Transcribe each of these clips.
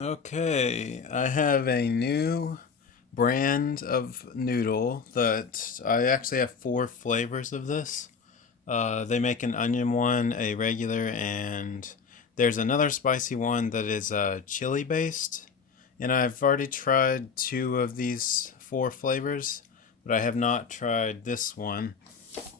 Okay, I have a new brand of noodle that I actually have four flavors of this. They make an onion one, a regular, and there's another spicy one that is chili based. And I've already tried two of these four flavors, but I have not tried this one.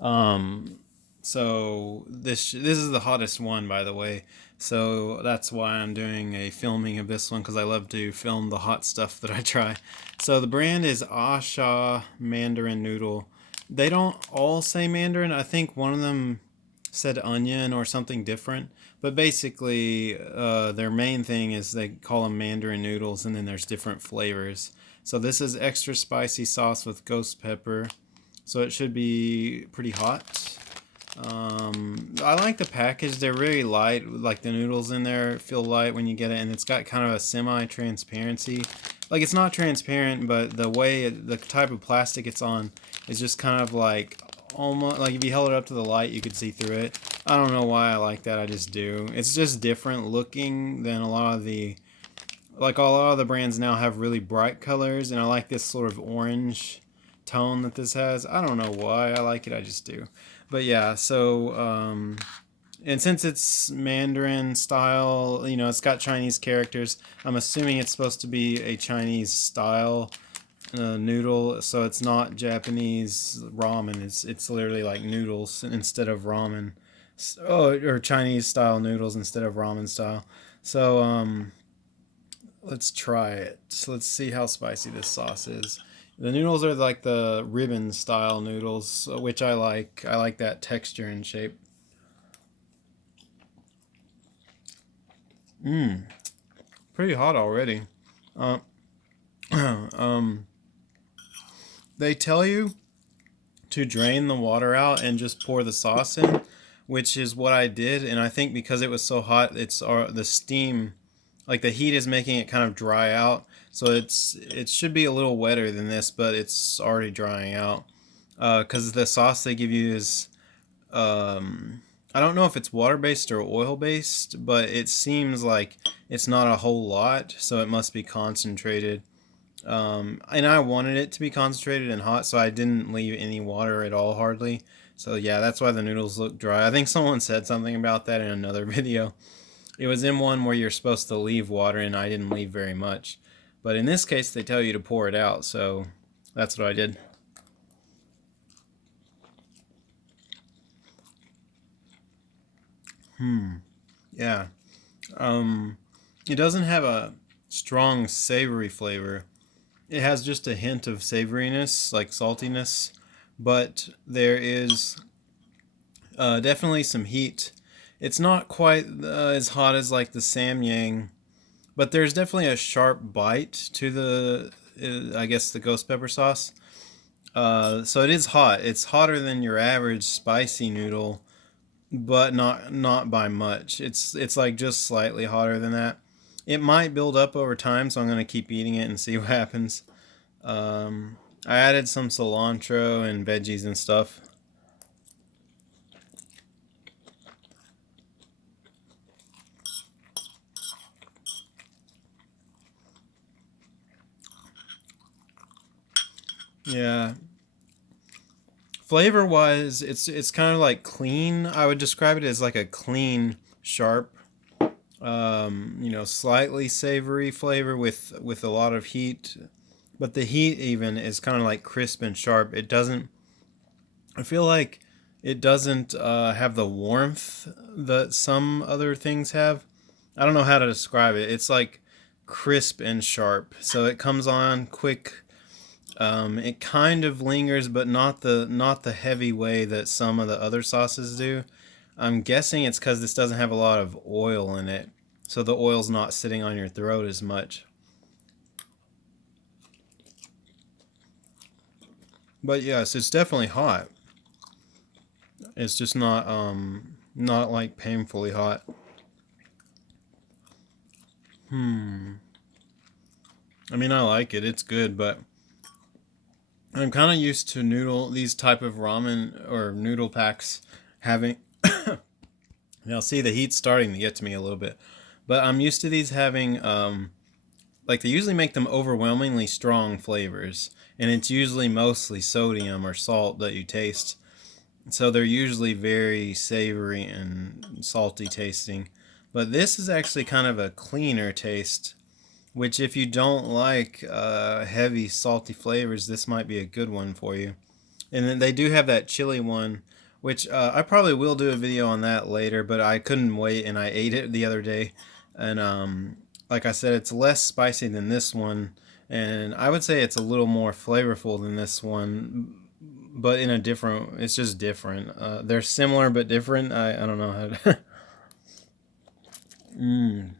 Um, so this is the hottest one, by the way. So that's why I'm doing a filming of this one because I love to film the hot stuff that I try. So the brand is A-Sha Mandarin Noodle. They don't all say Mandarin. I think one of them said onion or something different. But basically, their main thing is they call them Mandarin noodles, and then there's different flavors. So this is extra spicy sauce with ghost pepper, so it should be pretty hot. I like the package. They're really light. Like the noodles in there feel light when you get it, and it's got kind of a semi-transparency. Like it's not transparent, but the type of plastic it's on is just kind of like almost like if you held it up to the light, you could see through it. I don't know why I like that. I just do. It's just different looking than a lot of the like a lot of the brands now have really bright colors, and I like this sort of orange tone that this has. I don't know why I like it, I just do. But yeah, and since it's Mandarin style, it's got Chinese characters. I'm assuming it's supposed to be a Chinese style noodle, so it's not Japanese ramen. It's literally like noodles instead of ramen. Oh, or Chinese style noodles instead of ramen style. So let's try it. So let's see how spicy this sauce is. The noodles are like the ribbon style noodles, which I like. I like that texture and shape. Mmm, pretty hot already. Uh, um, they tell you to drain the water out and just pour the sauce in, which is what I did. And I think because it was so hot, it's the steam, like the heat is making it kind of dry out. So it should be a little wetter than this, but it's already drying out. Because the sauce they give you is I don't know if it's water based or oil based, but it seems like it's not a whole lot, so it must be concentrated. And I wanted it to be concentrated and hot, so I didn't leave any water at all, hardly. So yeah, that's why the noodles look dry. I think someone said something about that in another video. It was in one where you're supposed to leave water, and I didn't leave very much. But in this case, they tell you to pour it out, so that's what I did. Yeah. Um, it doesn't have a strong savory flavor. It has just a hint of savoriness, like saltiness, but there is definitely some heat. It's not quite as hot as like the Samyang, but there's definitely a sharp bite to I guess, the ghost pepper sauce. So it is hot. It's hotter than your average spicy noodle, but not by much. It's like just slightly hotter than that. It might build up over time, so I'm gonna keep eating it and see what happens. I added some cilantro and veggies and stuff. Yeah, flavor wise, it's kind of like clean. I would describe it as like a clean, sharp, slightly savory flavor with a lot of heat. But the heat even is kind of like crisp and sharp. It doesn't. I feel like it doesn't have the warmth that some other things have. I don't know how to describe it. It's like crisp and sharp, so it comes on quick. It kind of lingers, but not the heavy way that some of the other sauces do. I'm guessing it's because this doesn't have a lot of oil in it, so the oil's not sitting on your throat as much. But yes, it's definitely hot. It's just not like painfully hot. Hmm. I mean, I like it. It's good, but I'm kind of used to these type of ramen or noodle packs having. Now, see, the heat's starting to get to me a little bit, but I'm used to these having like they usually make them overwhelmingly strong flavors, and it's usually mostly sodium or salt that you taste. So they're usually very savory and salty tasting. But this is actually kind of a cleaner taste, which if you don't like heavy salty flavors, this might be a good one for you. And then they do have that chili one, which I probably will do a video on that later, but I couldn't wait and I ate it the other day. And like I said, it's less spicy than this one, and I would say it's a little more flavorful than this one, but in a different, it's just different. They're similar but different. I don't know how to. mm.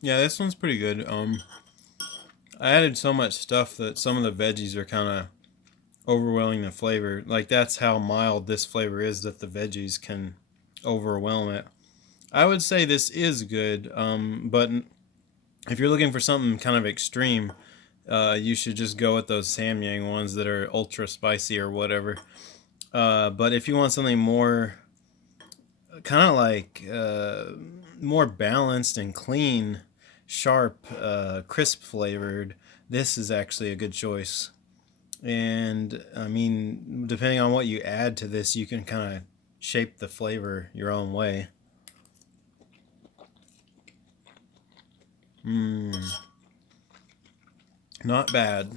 Yeah, this one's pretty good. I added so much stuff that some of the veggies are kind of overwhelming the flavor. Like that's how mild this flavor is, that the veggies can overwhelm it. I would say this is good, but if you're looking for something kind of extreme, you should just go with those Samyang ones that are ultra spicy or whatever. But if you want something more kind of like more balanced and clean, sharp, crisp flavored, this is actually a good choice. And I mean, depending on what you add to this, you can kind of shape the flavor your own way. Not bad.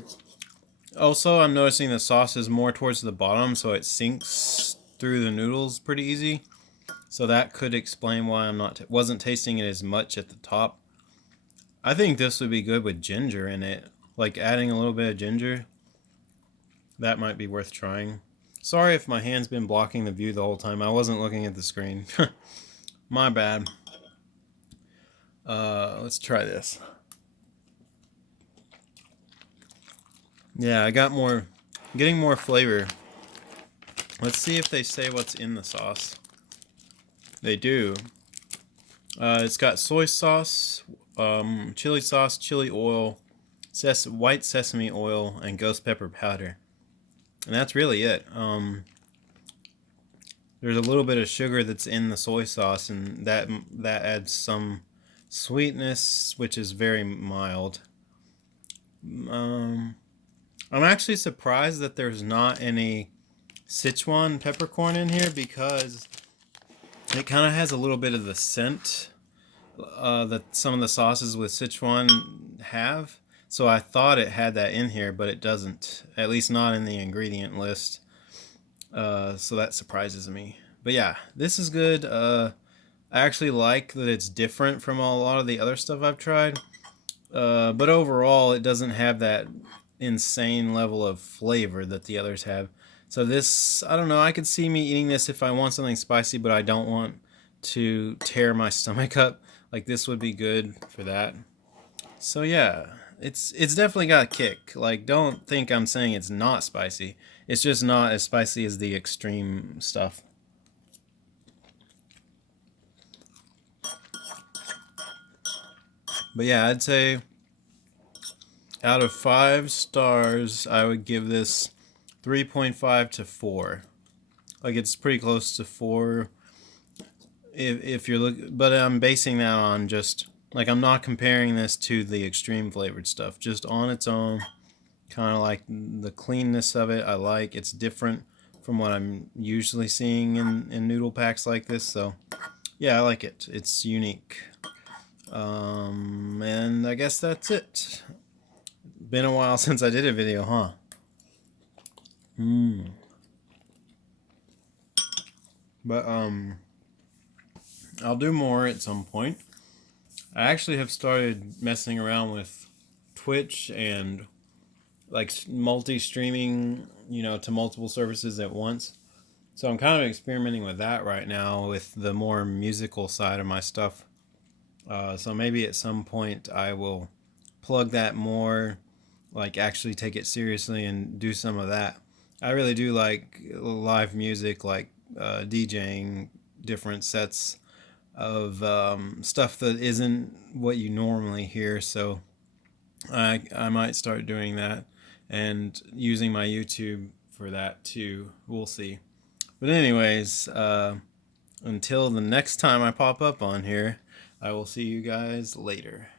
Also, I'm noticing the sauce is more towards the bottom, so it sinks through the noodles pretty easy. So that could explain why I'm not wasn't tasting it as much at the top. I think this would be good with ginger in it, like adding a little bit of ginger. That might be worth trying. Sorry if my hand's been blocking the view the whole time. I wasn't looking at the screen. My bad. Let's try this. Yeah, I got more, getting more flavor. Let's see if they say what's in the sauce. They do. It's got soy sauce, chili sauce, chili oil, white sesame oil, and ghost pepper powder. And that's really it. There's a little bit of sugar that's in the soy sauce, and that adds some sweetness, which is very mild. I'm actually surprised that there's not any Sichuan peppercorn in here, because it kind of has a little bit of the scent that some of the sauces with Sichuan have. So I thought it had that in here, but it doesn't. At least not in the ingredient list. So that surprises me. But yeah, this is good. I actually like that it's different from a lot of the other stuff I've tried. But overall, it doesn't have that insane level of flavor that the others have. So this, I don't know, I could see me eating this if I want something spicy, but I don't want to tear my stomach up. Like this would be good for that. So yeah, it's definitely got a kick. Like don't think I'm saying it's not spicy. It's just not as spicy as the extreme stuff. But yeah, I'd say out of 5 stars, I would give this 3.5 to 4. Like it's pretty close to 4 if you're looking, but I'm basing that on just like, I'm not comparing this to the extreme flavored stuff, just on its own. Kind of like the cleanness of it. I like it's different from what I'm usually seeing in noodle packs like this. So yeah, I like it. It's unique. And I guess that's it. Been a while since I did a video, huh? But I'll do more at some point. I actually have started messing around with Twitch and like multi-streaming, to multiple services at once. So I'm kind of experimenting with that right now with the more musical side of my stuff. So maybe at some point I will plug that more, like actually take it seriously and do some of that. I really do like live music, like DJing different sets of stuff that isn't what you normally hear. So I might start doing that and using my YouTube for that too. We'll see. But anyways, Until the next time I pop up on here, I will see you guys later.